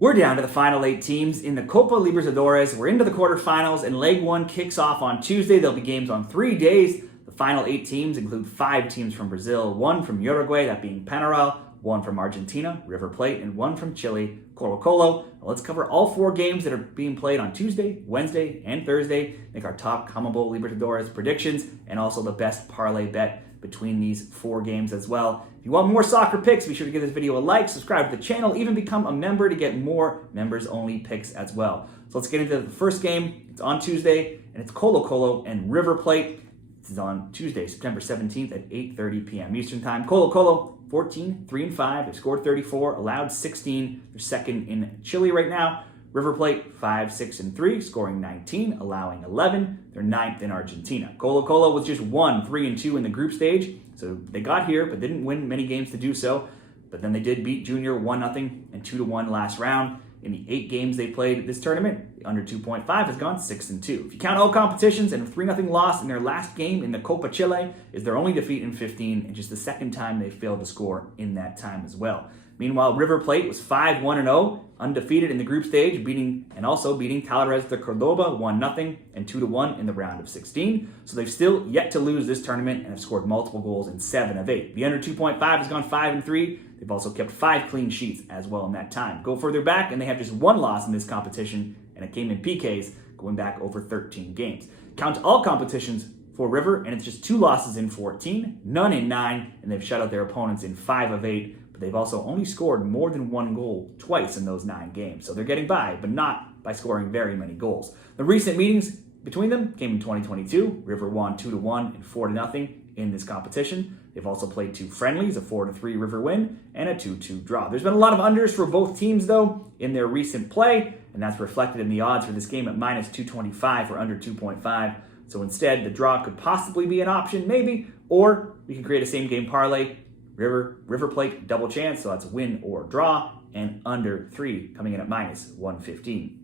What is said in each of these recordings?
We're down to the final 8 teams in the Copa Libertadores. We're into the quarterfinals, and Leg 1 kicks off on Tuesday. There'll be games on 3 days. The final 8 teams include 5 teams from Brazil, 1 from Uruguay, that being Penarol, 1 from Argentina, River Plate, and 1 from Chile, Colo. Now let's cover all 4 games that are being played on Tuesday, Wednesday, and Thursday, make our top CONMEBOL Libertadores predictions, and also the best parlay bet between these 4 games as well. If you want more soccer picks, be sure to give this video a like, subscribe to the channel, even become a member to get more members-only picks as well. So let's get into the first game. It's on Tuesday, and it's Colo and River Plate. This is on Tuesday, September 17th at 8:30 p.m. Eastern Time. Colo, 14, 3-5. They scored 34, allowed 16. They're second in Chile right now. River Plate, 5, 6-3, scoring 19, allowing 11. They're 9th in Argentina. Colo was just 1, 3-2 in the group stage. So they got here, but didn't win many games to do so. But then they did beat Junior 1-0 and 2-1 last round. In the 8 games they played this tournament, the under 2.5 has gone 6-2. If you count all competitions, and a 3-0 loss in their last game in the Copa Chile is their only defeat in 15, and just the second time they failed to score in that time as well. Meanwhile, River Plate was 5-1-0, undefeated in the group stage, beating Talleres de Cordoba 1-0 and 2-1 in the round of 16. So they've still yet to lose this tournament and have scored multiple goals in 7 of 8. The under 2.5 has gone 5-3. They've also kept 5 clean sheets as well in that time. Go further back, and they have just 1 loss in this competition, and it came in PKs going back over 13 games. Count all competitions for River, and it's just 2 losses in 14, none in 9, and they've shut out their opponents in 5 of 8. But they've also only scored more than 1 goal twice in those 9 games. So they're getting by, but not by scoring very many goals. The recent meetings between them came in 2022. River won 2-1 and 4-0 in this competition. They've also played 2 friendlies, a 4-3 River win and a 2-2 draw. There's been a lot of unders for both teams, though, in their recent play, and that's reflected in the odds for this game at -225 for under 2.5. So instead, the draw could possibly be an option, maybe, or we can create a same-game parlay. River Plate, double chance, so that's win or draw, and under 3 coming in at -115.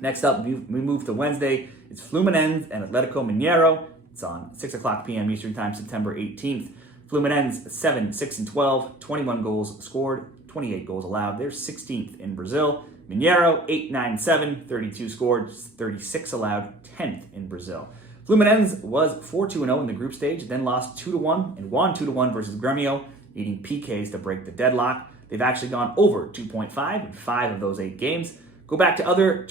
Next up, we move to Wednesday. It's Fluminense and Atletico Mineiro. It's on 6 o'clock p.m. Eastern Time, September 18th. Fluminense, 7, 6-12, 21 goals scored, 28 goals allowed. They're 16th in Brazil. Mineiro, 8, 9, 7, 32 scored, 36 allowed, 10th in Brazil. Fluminense was 4-2-0 in the group stage, then lost 2-1 and won 2-1 versus Grêmio, needing PKs to break the deadlock. They've actually gone over 2.5 in 5 of those 8 games. Go back to other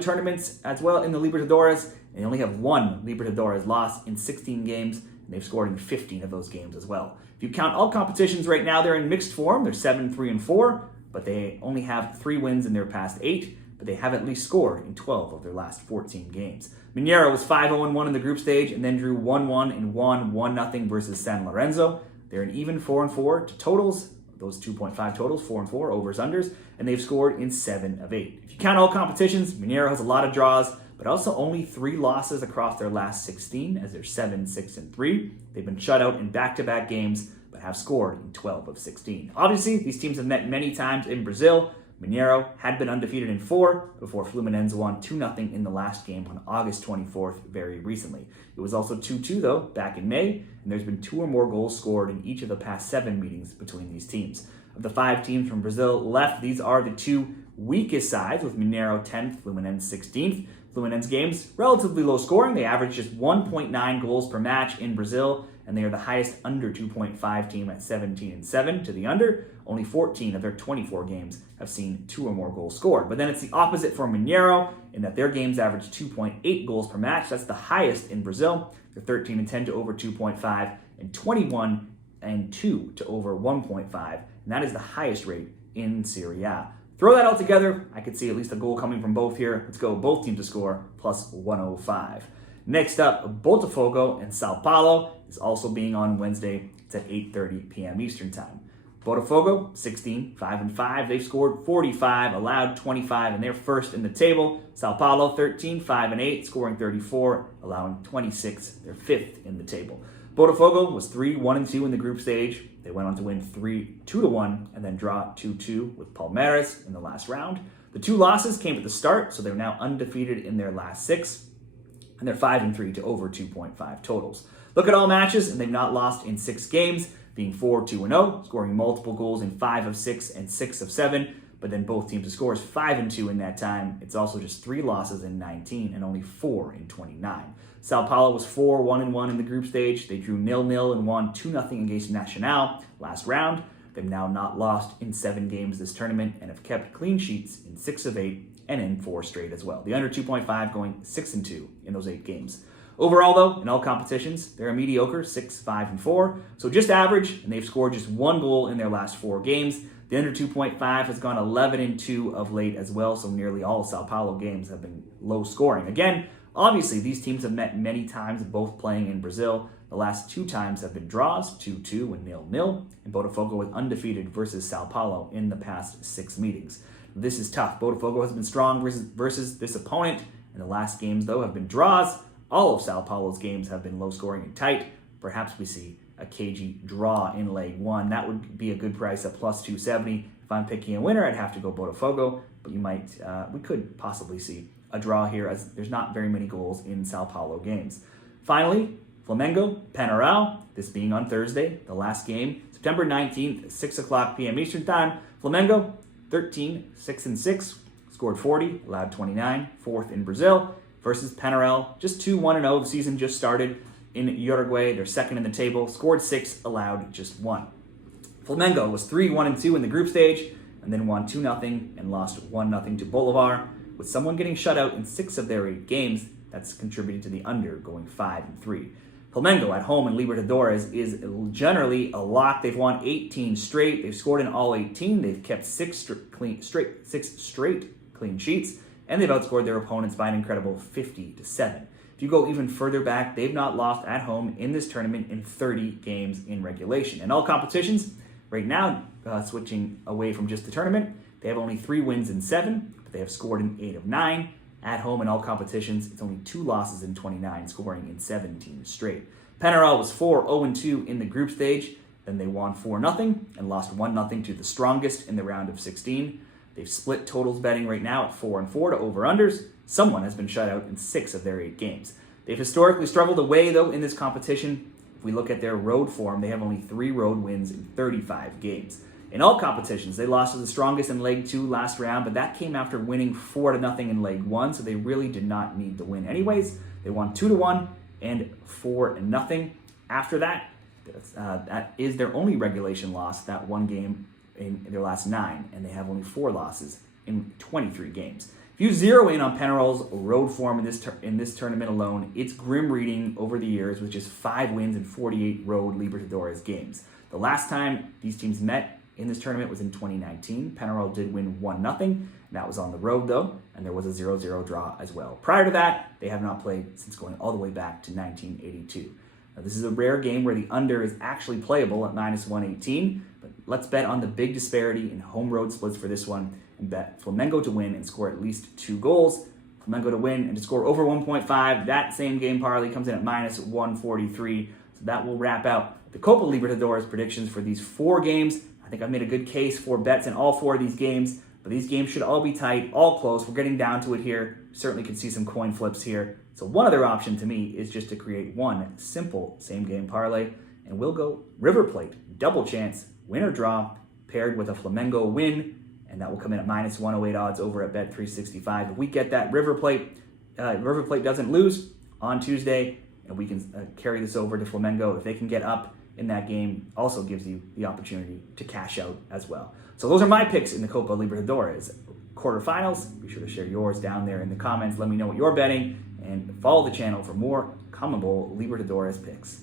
tournaments as well in the Libertadores, and they only have 1 Libertadores loss in 16 games, and they've scored in 15 of those games as well. If you count all competitions right now, they're in mixed form. They're 7-3-4, but they only have 3 wins in their past 8, but they have at least scored in 12 of their last 14 games. Mineiro was 5-0-1 in the group stage and then drew 1-1 and won 1-0 versus San Lorenzo. They're an even 4-4 to totals, those 2.5 totals, 4-4, overs, unders, and they've scored in 7 of 8. If you count all competitions, Mineiro has a lot of draws, but also only 3 losses across their last 16, as they're 7, 6-3. They've been shut out in back-to-back games, but have scored in 12 of 16. Obviously, these teams have met many times in Brazil. Mineiro had been undefeated in 4 before Fluminense won 2-0 in the last game on August 24th very recently. It was also 2-2 though back in May, and there's been 2 or more goals scored in each of the past 7 meetings between these teams. Of the 5 teams from Brazil left, these are the 2 weakest sides, with Mineiro 10th, Fluminense 16th. Fluminense games, relatively low scoring. They average just 1.9 goals per match in Brazil, and they are the highest under 2.5 team at 17-7 to the under. Only 14 of their 24 games have seen 2 or more goals scored. But then it's the opposite for Mineiro, in that their games average 2.8 goals per match. That's the highest in Brazil. They're 13-10 to over 2.5 and 21-2 to over 1.5. And that is the highest rate in Serie A. Throw that all together, I could see at least a goal coming from both here. Let's go both teams to score, plus 105. Next up, Botafogo and Sao Paulo is also being on Wednesday. It's at 8:30 p.m. Eastern Time. Botafogo, 16, 5-5. They've scored 45, allowed 25, and they're first in the table. Sao Paulo, 13, 5-8, scoring 34, allowing 26. They're 5th in the table. Botafogo was 3-1-2 in the group stage. They went on to win 2-1 and then draw 2-2 with Palmeiras in the last round. The 2 losses came at the start, so they're now undefeated in their last 6, and they're 5-3 to over 2.5 totals. Look at all matches, and they've not lost in 6 games, being 4-2-0, scoring multiple goals in 5 of 6 and 6 of 7. but then both teams to score is 5-2 in that time. It's also just 3 losses in 19 and only 4 in 29. Sao Paulo was 4-1-1 in the group stage. They drew 0-0 and won 2-0 against Nacional last round. They've now not lost in 7 games this tournament and have kept clean sheets in 6 of 8 and in 4 straight as well. The under 2.5 going 6-2 in those 8 games. Overall, though, in all competitions, they're a mediocre 6-5-4, so just average, and they've scored just 1 goal in their last 4 games. The under 2.5 has gone 11-2 of late as well, so nearly all Sao Paulo games have been low scoring. Again, obviously, these teams have met many times, both playing in Brazil. The last 2 times have been draws, 2-2 and 0-0, and Botafogo was undefeated versus Sao Paulo in the past 6 meetings. This is tough. Botafogo has been strong versus this opponent, and the last games, though, have been draws. All of Sao Paulo's games have been low scoring and tight. Perhaps we see a cagey draw in leg 1. That would be a good price at plus 270. If I'm picking a winner, I'd have to go Botafogo, but we could possibly see a draw here as there's not very many goals in Sao Paulo games. Finally, Flamengo, Penarol, this being on Thursday, the last game, September 19th, 6 o'clock p.m. Eastern Time. Flamengo, 13, 6-6, scored 40, allowed 29, 4th in Brazil. Versus Penarol, just 2-1-0. The season just started in Uruguay. They're second in the table. Scored 6, allowed just 1. Flamengo was 3-1-2 in the group stage, and then won 2-0 and lost 1-0 to Bolivar. With someone getting shut out in 6 of their 8 games, that's contributed to the under going 5-3. Flamengo at home in Libertadores is generally a lock. They've won 18 straight. They've scored in all 18. They've kept 6 straight clean sheets. And they've outscored their opponents by an incredible 50-7. If you go even further back, they've not lost at home in this tournament in 30 games in regulation. In all competitions, right now, switching away from just the tournament, they have only 3 wins in 7, but they have scored in 8 of 9. At home in all competitions, it's only 2 losses in 29, scoring in 17 straight. Penarol was 4-0-2 in the group stage. Then they won 4-0 and lost 1-0 to the strongest in the round of 16. They've split totals betting right now at 4-4 to over-unders. Someone has been shut out in 6 of their 8 games. They've historically struggled away, though, in this competition. If we look at their road form, they have only 3 road wins in 35 games. In all competitions, they lost to the strongest in leg 2 last round, but that came after winning 4-0 in leg 1, so they really did not need the win anyways. They won 2-1 and 4-0. After that, that is their only regulation loss, that one game in their last 9, and they have only 4 losses in 23 games. If you zero in on Penarol's road form in this tournament alone, it's grim reading over the years with just 5 wins in 48 road Libertadores games. The last time these teams met in this tournament was in 2019. Penarol did win 1-0, and that was on the road though, and there was a 0-0 draw as well. Prior to that, they have not played since going all the way back to 1982. Now, this is a rare game where the under is actually playable at -118, but let's bet on the big disparity in home road splits for this one and bet Flamengo to win and score at least 2 goals. Flamengo to win and to score over 1.5. That same game parlay comes in at -143. So that will wrap out the Copa Libertadores predictions for these 4 games. I think I've made a good case for bets in all 4 of these games, but these games should all be tight, all close. We're getting down to it here. Certainly could see some coin flips here. So one other option to me is just to create one simple same game parlay, and we'll go River Plate, double chance, win or draw, paired with a Flamengo win, and that will come in at -108 odds over at Bet365. If we get that River Plate doesn't lose on Tuesday, and we can carry this over to Flamengo. If they can get up in that game, also gives you the opportunity to cash out as well. So those are my picks in the Copa Libertadores quarterfinals. Be sure to share yours down there in the comments. Let me know what you're betting, and follow the channel for more CONMEBOL Libertadores picks.